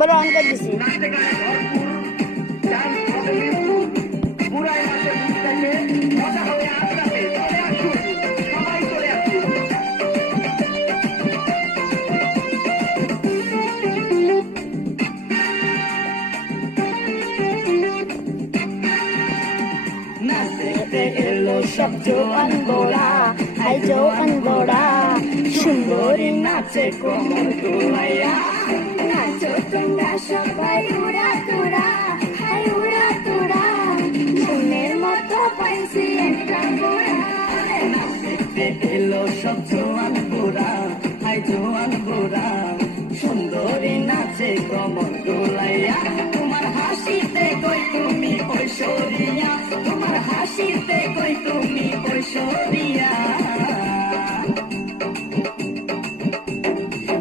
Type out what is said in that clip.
বলো অন করে দিছি। এলো সব জোয়ান গোড়া, আই জোয়ান গোড়া, সুন্দরী নাচে কোমর দুলাইয়া। নাচো তোমরা সবাই উড়া তোরা, আই উড়া তোরা, মনের মতো পাইছি একটা গোড়া। নাচতে এলো সব জোয়ান গোড়া, আই জোয়ান গোড়া, সুন্দরী নাচে কোমর দুলাইয়া। তোমার হাসিতে কই তুমি ঐশ্বরী